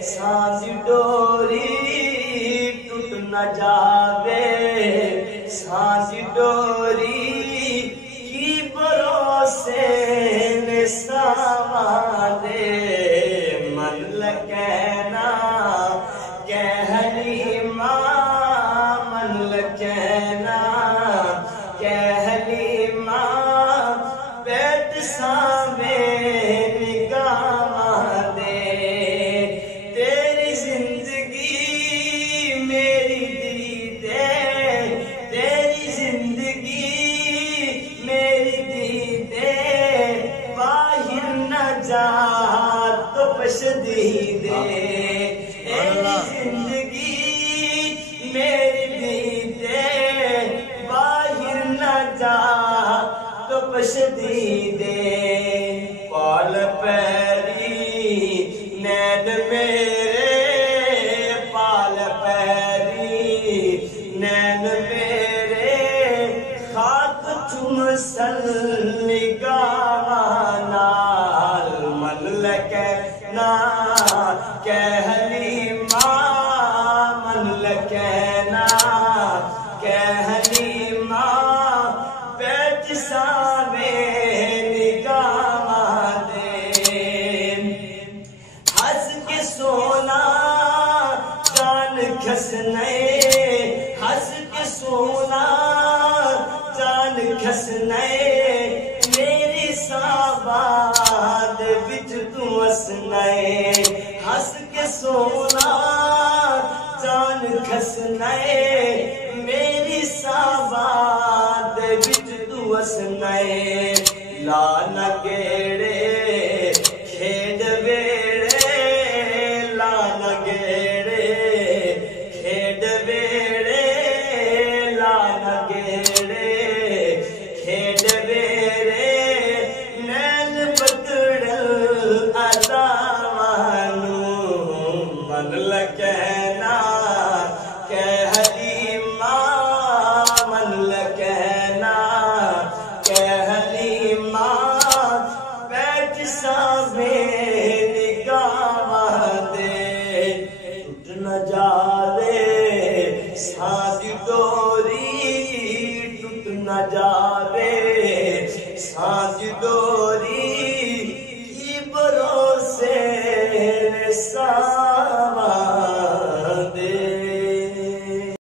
सांसी डोरी टूट न जावे, सांसी डोरी की भरोसे ने सावादे मन लगना कहली माँ मन लगना कहली माँ बैठ सावे तो बशदी दे जिंदगी मेरी दी दे बाहर न जा तो बशदी दे पाल पैरी नैन मेरे पाल पैरी नैन मेरे खाक चुम सलिगाना ना कहली माँ मन लगना कहली माँ बैठ सावे निगाह दे हंस के सोना जान खसने हंस के सोना जान खसने मेरी साबाद बिच तू हसने हंस के सोना जान खसने मेरी साबाद बिच तू हसने ला न गेड़े खेड वेड़े ला न गेड़े खेड वेड़े ला न गेड़े खेड वेड़े नैन पकड़ल अदावानू मन लगना कहली माँ मन लगना कहली माँ बैठ सावे निगाह दे टूट न जावे सांसी डोरी टूट न जावे सांसी डोरी